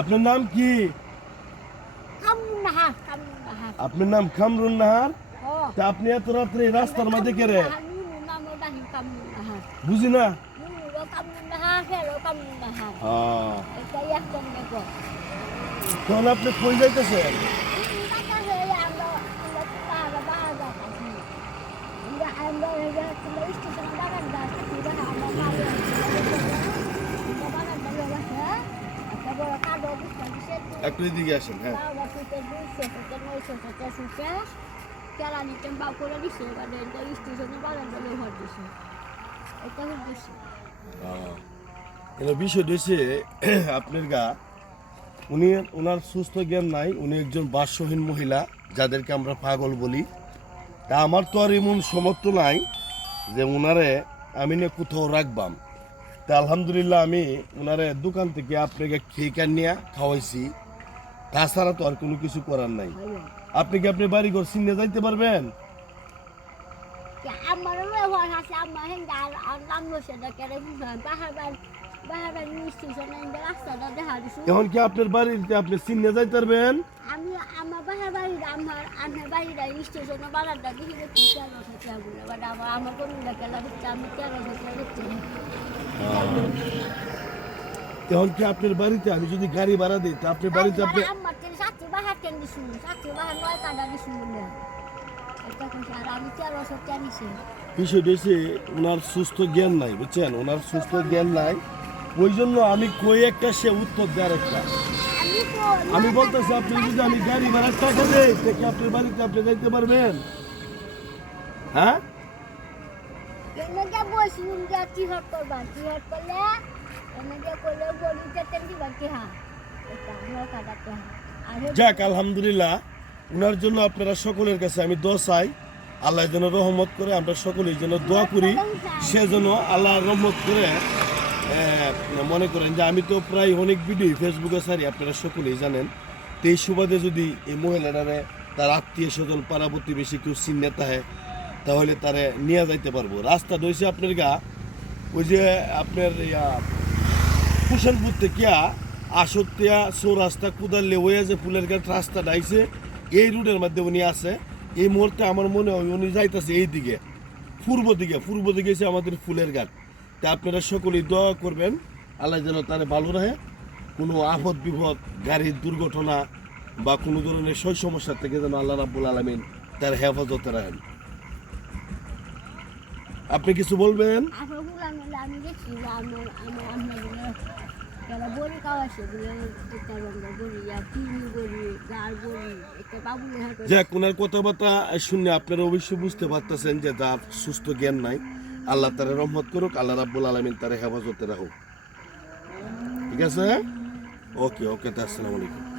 আপনার নাম কি? আপনার নাম খামরুন নাহার। তা আপনি এত রাত্রে রাস্তার মধ্যে কে রে? বুঝি না। তখন আপনি কই যাইতেছেন? একটু এদিকে আসেন। হ্যাঁ, বিষয় হচ্ছে আপনার গা উনি ওনার সুস্থ জ্ঞান নাই, উনি একজন বাসহীন মহিলা যাদেরকে আমরা পাগল বলি। তা আমার তো আর এমন সমর্থ নাই যে ওনারে আমি নিয়ে কোথাও রাখবাম। তা আলহামদুলিল্লাহ আমি ওনারে দোকান থেকে আপনাকে খেয়ে নিয়ে খাওয়াইছি, তাছাড়া তো আর কোনো কিছু করার নাই। আপনি কি আপনি বাড়ি ঘর চিনে যাইতে পারবেন? এখন কি আপনার বাড়িতে আপনি চিনে যাইতে পারবেন? এখন কি আপনার বাড়িতে আমি যদি গাড়ি ভাড়া দিই তা আপনার বাড়িতে আপনি বিষয়টা হচ্ছে ওনার সুস্থ জ্ঞান নাই, বুঝছেন? ওনার সুস্থ জ্ঞান নাই, ওই জন্য আমি কই একটা সে উত্তর দেওয়ার একটা। আমি বলতেছি আপনি যদি আমি গাড়ি ভাড়ার টাকা দেই দেখে আপনার বাড়িতে আপনি যাইতে পারবেন? হ্যাঁ, যাক আলহামদুলিল্লাহ, ওনার জন্য আপনারা সকলের কাছে আমি দোয়া চাই, আল্লাহ যেন রহমত করে, আমরা সকলেই যেন দোয়া করি সে যেন আল্লাহ রহমত করে। মনে করেন যে আমি তো প্রায় অনেক ভিডিও ফেসবুকে ছাড়ি, আপনারা সকলেই জানেন। তো এই সুবাদে যদি এই মহিলাটারে তার আত্মীয় স্বজন পাড়া প্রতিবেশী কেউ চিনে থাকে তাহলে তারে নিয়ে যাইতে পারবো। রাস্তা রয়েছে আপনার গা ওই যে আপনার কুশনপুর থেকে আসতিয়া চৌরাস্তা কুদালে ওয়ে যে ফুলের ঘাট রাস্তা ডাইছে, এই রুটের মধ্যে উনি আছে। এই মুহূর্তে আমার মনে হয় উনি যাইতেছে এই দিকে, পূর্ব দিকে এসে আমাদের ফুলের ঘাট। তা আপনারা সকলেই দোয়া করবেন আল্লাহ যেন তারে ভালো রাখে, কোনো আফত বিপদ, গাড়ির দুর্ঘটনা বা কোনো ধরনের সই সমস্যা থেকে যেন আল্লাহ রাব্বুল আলামিন তার হেফাজতে রাখেন। আপনি কিছু বলবেন? যাক, ওনার কথাবার্তা শুনে আপনারা অবশ্যই বুঝতে পারতেছেন যে তার সুস্থ জ্ঞান নাই। আল্লাহ তারে রহমত করুক, আল্লাহ রাব্বুল আলামিন তারে হেফাজতে রাখুক। ঠিক আছে, ওকে, আসসালামু আলাইকুম।